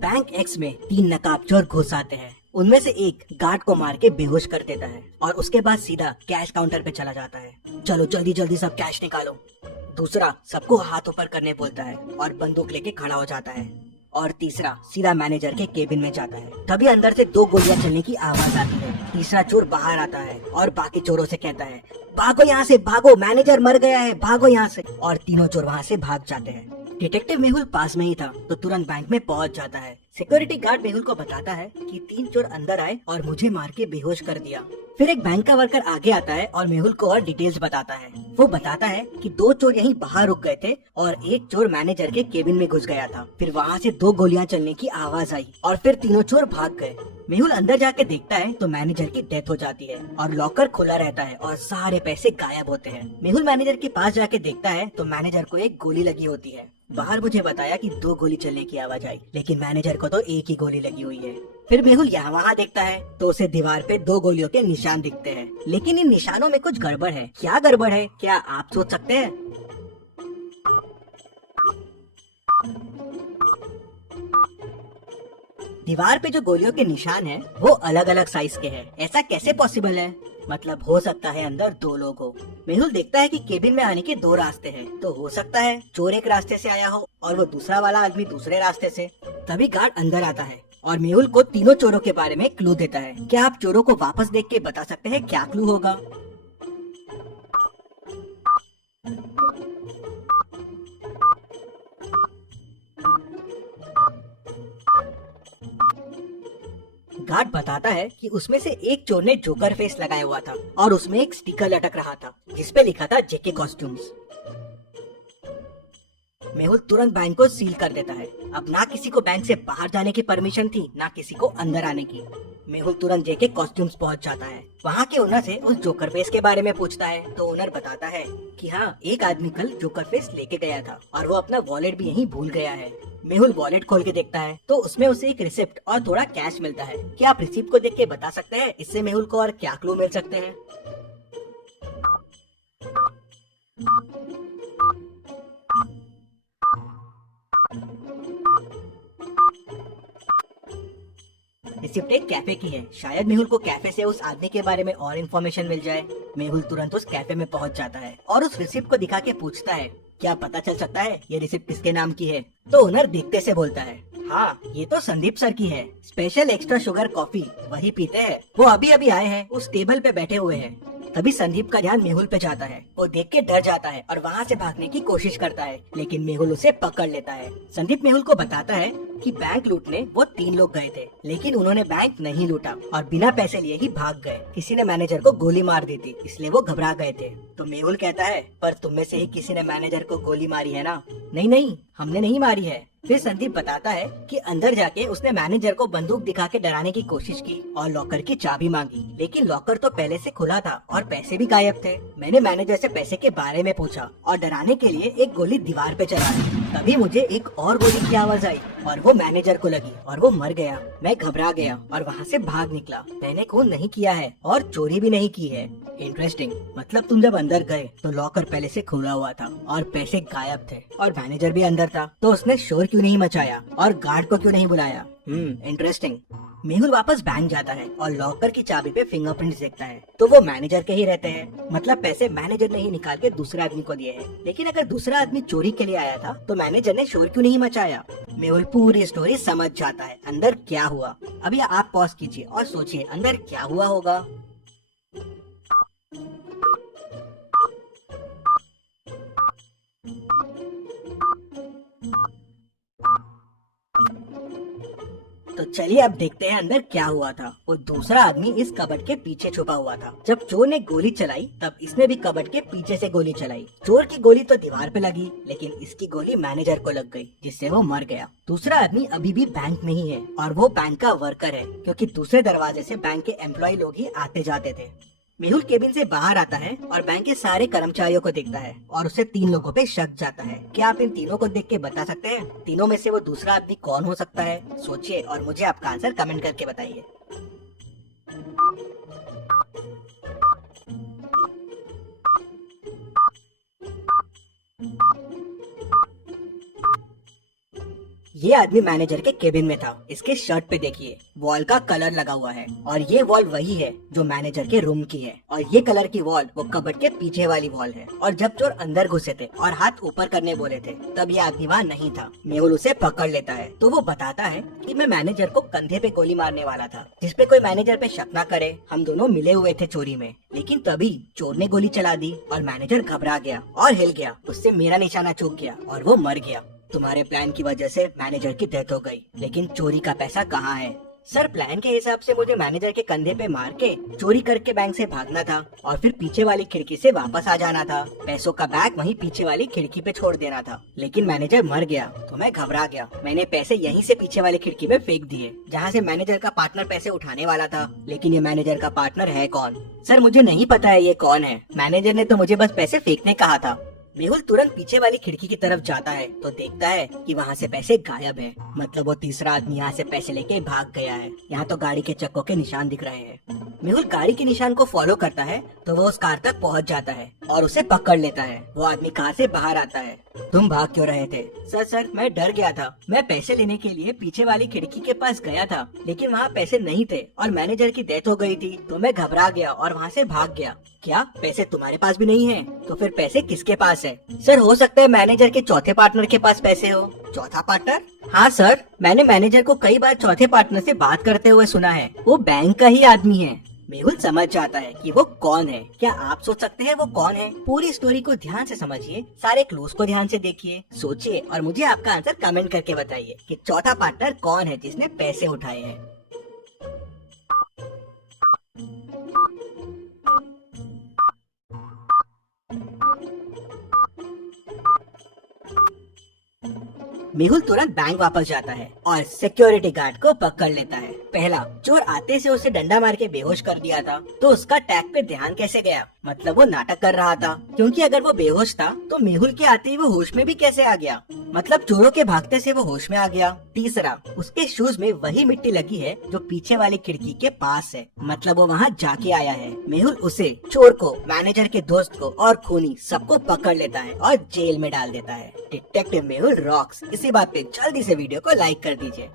Bank x में 3 नकाबचोर घुस आते हैं। उनमें से एक गार्ड को मार के बेहोश कर देता है और उसके बाद सीधा कैश काउंटर पे चला जाता है। चलो जल्दी जल्दी सब कैश निकालो। दूसरा सबको हाथ ऊपर करने बोलता है और बंदूक लेके खड़ा हो जाता है। और तीसरा सीधा मैनेजर के केबिन में जाता है। तभी अंदर से 2 गोलियां चलने की आवाज आती है। तीसरा चोर बाहर आता है और बाकी चोरों से कहता है, भागो यहाँ से, भागो, मैनेजर मर गया है, भागो यहाँ से। और तीनों चोर वहाँ से भाग जाते हैं। डिटेक्टिव मेहुल पास में ही था तो तुरंत बैंक में पहुंच जाता है। सिक्योरिटी गार्ड मेहुल को बताता है कि 3 चोर अंदर आए और मुझे मार के बेहोश कर दिया। फिर एक बैंक का वर्कर आगे आता है और मेहुल को और डिटेल्स बताता है। वो बताता है कि 2 चोर यहीं बाहर रुक गए थे और एक चोर मैनेजर के केबिन में घुस गया था। फिर वहाँ से 2 गोलियां चलने की आवाज आई और फिर तीनों चोर भाग गए। मेहुल अंदर जाके देखता है तो मैनेजर की डेथ हो जाती है और लॉकर खुला रहता है और सारे पैसे गायब होते हैं। मेहुल मैनेजर के पास जाके देखता है तो मैनेजर को एक गोली लगी होती है। बाहर मुझे बताया कि 2 गोली चलने की आवाज आई, लेकिन मैनेजर को तो एक ही गोली लगी हुई है। फिर मेहुल यहाँ वहाँ देखता है तो उसे दीवार पे 2 गोलियों के निशान दिखते हैं, लेकिन इन निशानों में कुछ गड़बड़ है। क्या गड़बड़ है, क्या आप सोच सकते हैं? दीवार पे जो गोलियों के निशान हैं, वो अलग अलग साइज के हैं। ऐसा कैसे पॉसिबल है? मतलब हो सकता है अंदर 2 लोग हो। मेहुल देखता है कि केबिन में आने के 2 रास्ते हैं, तो हो सकता है चोर एक रास्ते से आया हो और वो दूसरा वाला आदमी दूसरे रास्ते से। तभी गार्ड अंदर आता है और मेहुल को तीनों चोरों के बारे में क्लू देता है। क्या आप चोरों को वापस देख के बता सकते हैं क्या क्लू होगा? गार्ड बताता है कि उसमें से एक चोर ने जोकर फेस लगाया हुआ था और उसमें एक स्टिकर लटक रहा था जिसपे लिखा था जेके कॉस्ट्यूम्स। मेहुल तुरंत बैंक को सील कर देता है। अब ना किसी को बैंक से बाहर जाने की परमिशन थी, ना किसी को अंदर आने की। मेहुल तुरंत जेके कॉस्ट्यूम्स पहुंच जाता है। वहाँ के ओनर से उस जोकर फेस के बारे में पूछता है तो ओनर बताता है कि हाँ, एक आदमी कल जोकर फेस लेके गया था और वो अपना वॉलेट भी यहीं भूल गया है। मेहुल वॉलेट खोल के देखता है तो उसमें उसे एक रिसिप्ट और थोड़ा कैश मिलता है। क्या आप रिसिप्ट को देख के बता सकते हैं इससे मेहुल को और क्या क्लू मिल सकते हैं? रिसिप्ट एक कैफे की है। शायद मेहुल को कैफे से उस आदमी के बारे में और इन्फॉर्मेशन मिल जाए। मेहुल तुरंत उस कैफे में पहुंच जाता है और उस रिसिप्ट को दिखा के पूछता है, क्या पता चल सकता है ये रिसिप्ट किसके नाम की है? तो ओनर देखते से बोलता है, हाँ, ये तो संदीप सर की है। स्पेशल एक्स्ट्रा शुगर कॉफी वही पीते हैं। वो अभी अभी आए हैं, उस टेबल पे बैठे हुए हैं। तभी संदीप का ध्यान मेहुल पे जाता है। वो देख के डर जाता है और वहाँ से भागने की कोशिश करता है, लेकिन मेहुल उसे पकड़ लेता है। संदीप मेहुल को बताता है कि बैंक लूटने वो 3 लोग गए थे, लेकिन उन्होंने बैंक नहीं लूटा और बिना पैसे लिए ही भाग गए। किसी ने मैनेजर को गोली मार दी थी, इसलिए वो घबरा गए थे। तो मेहुल कहता है, पर तुम में से ही किसी ने मैनेजर को गोली मारी है ना? नहीं नहीं, हमने नहीं मारी है। फिर संदीप बताता है कि अंदर जाके उसने मैनेजर को बंदूक दिखा के डराने की कोशिश की और लॉकर की चाबी मांगी, लेकिन लॉकर तो पहले से खुला था और पैसे भी गायब थे। मैंने मैनेजर से पैसे के बारे में पूछा और डराने के लिए एक गोली दीवार पे चला दी। तभी मुझे एक और गोली की आवाज आई और वो मैनेजर को लगी और वो मर गया। मैं घबरा गया और वहाँ से भाग निकला। मैंने खून नहीं किया है और चोरी भी नहीं की है। इंटरेस्टिंग। मतलब तुम जब अंदर गए तो लॉकर पहले से खुला हुआ था और पैसे गायब थे और मैनेजर भी अंदर था, तो उसने शोर क्यों नहीं मचाया और गार्ड को क्यों नहीं बुलाया? इंटरेस्टिंग। मेहुल वापस बैंक जाता है और लॉकर की चाबी पे फिंगरप्रिंट्स देखता है तो वो मैनेजर के ही रहते हैं। मतलब पैसे मैनेजर ने ही निकाल के दूसरे आदमी को दिए हैं। लेकिन अगर दूसरा आदमी चोरी के लिए आया था तो मैनेजर ने शोर क्यों नहीं मचाया? मेहुल पूरी स्टोरी समझ जाता है अंदर क्या हुआ। अभी आप पॉज कीजिए और सोचिए अंदर क्या हुआ होगा। तो चलिए अब देखते हैं अंदर क्या हुआ था। वो दूसरा आदमी इस कबर्ड के पीछे छुपा हुआ था। जब चोर ने गोली चलाई तब इसने भी कबर्ड के पीछे से गोली चलाई। चोर की गोली तो दीवार पे लगी, लेकिन इसकी गोली मैनेजर को लग गई, जिससे वो मर गया। दूसरा आदमी अभी भी बैंक में ही है और वो बैंक का वर्कर है, क्योंकि दूसरे दरवाजे से बैंक के एम्प्लॉय लोग ही आते जाते थे। मेहुल केबिन से बाहर आता है और बैंक के सारे कर्मचारियों को देखता है और उसे 3 लोगों पे शक जाता है। क्या आप इन तीनों को देख के बता सकते हैं तीनों में से वो दूसरा आदमी कौन हो सकता है? सोचिए और मुझे आपका आंसर कमेंट करके बताइए। ये आदमी मैनेजर के केबिन में था। इसके शर्ट पे देखिए वॉल का कलर लगा हुआ है और ये वॉल वही है जो मैनेजर के रूम की है और ये कलर की वॉल वो कबर्ड के पीछे वाली वॉल है। और जब चोर अंदर घुसे थे और हाथ ऊपर करने बोले थे तब ये आदमी वहाँ नहीं था। मेहुल उसे पकड़ लेता है तो वो बताता है कि मैं मैनेजर को कंधे पे गोली मारने वाला था जिसपे कोई मैनेजर पे शक न करे। हम दोनों मिले हुए थे चोरी में, लेकिन तभी चोर ने गोली चला दी और मैनेजर घबरा गया और हिल गया। उससे मेरा निशाना चूक गया और वो मर गया। तुम्हारे प्लान की वजह से मैनेजर की डेथ हो गई, लेकिन चोरी का पैसा कहाँ है? सर, प्लान के हिसाब से मुझे मैनेजर के कंधे पे मार के चोरी करके बैंक से भागना था और फिर पीछे वाली खिड़की से वापस आ जाना था। पैसों का बैग वहीं पीछे वाली खिड़की पे छोड़ देना था, लेकिन मैनेजर मर गया तो मैं घबरा गया। मैंने पैसे यहीं से पीछे वाली खिड़की में फेंक दिए जहाँ से मैनेजर का पार्टनर पैसे उठाने वाला था। लेकिन ये मैनेजर का पार्टनर है कौन? सर, मुझे नहीं पता है ये कौन है। मैनेजर ने तो मुझे बस पैसे फेंकने कहा था। मेहुल तुरंत पीछे वाली खिड़की की तरफ जाता है तो देखता है कि वहाँ से पैसे गायब हैं। मतलब वो तीसरा आदमी यहाँ से पैसे लेके भाग गया है। यहाँ तो गाड़ी के चक्कों के निशान दिख रहे हैं। मेहुल गाड़ी के निशान को फॉलो करता है तो वो उस कार तक पहुँच जाता है और उसे पकड़ लेता है। वो आदमी कार से बाहर आता है। तुम भाग क्यों रहे थे? सर, मैं डर गया था। मैं पैसे लेने के लिए पीछे वाली खिड़की के पास गया था, लेकिन वहाँ पैसे नहीं थे और मैनेजर की डेथ हो गई थी तो मैं घबरा गया और वहाँ से भाग गया। क्या पैसे तुम्हारे पास भी नहीं है? तो फिर पैसे किसके पास है? सर, हो सकता है मैनेजर के चौथे पार्टनर के पास पैसे हो। चौथा पार्टनर? हाँ सर, मैंने मैनेजर को कई बार चौथे पार्टनर से बात करते हुए सुना है। वो बैंक का ही आदमी है। मेहुल समझ जाता है कि वो कौन है। क्या आप सोच सकते हैं वो कौन है? पूरी स्टोरी को ध्यान से समझिए, सारे क्लूज को ध्यान से देखिए, सोचिए और मुझे आपका आंसर कमेंट करके बताइए कि चौथा पार्टनर कौन है जिसने पैसे उठाए हैं। मेहुल तुरंत बैंक वापस जाता है और सिक्योरिटी गार्ड को पकड़ लेता है। पहला, चोर आते से उसे डंडा मार के बेहोश कर दिया था, तो उसका टैग पे ध्यान कैसे गया? मतलब वो नाटक कर रहा था, क्योंकि अगर वो बेहोश था तो मेहुल के आते ही वो होश में भी कैसे आ गया? मतलब चोरों के भागते से वो होश में आ गया। तीसरा, उसके शूज में वही मिट्टी लगी है जो पीछे वाली खिड़की के पास है, मतलब वो वहाँ जाके आया है। मेहुल उसे, चोर को, मैनेजर के दोस्त को और खूनी सबको पकड़ लेता है और जेल में डाल देता है। Detective Mehul rocks. इसी बात पे जल्दी से वीडियो को लाइक कर दीजिए।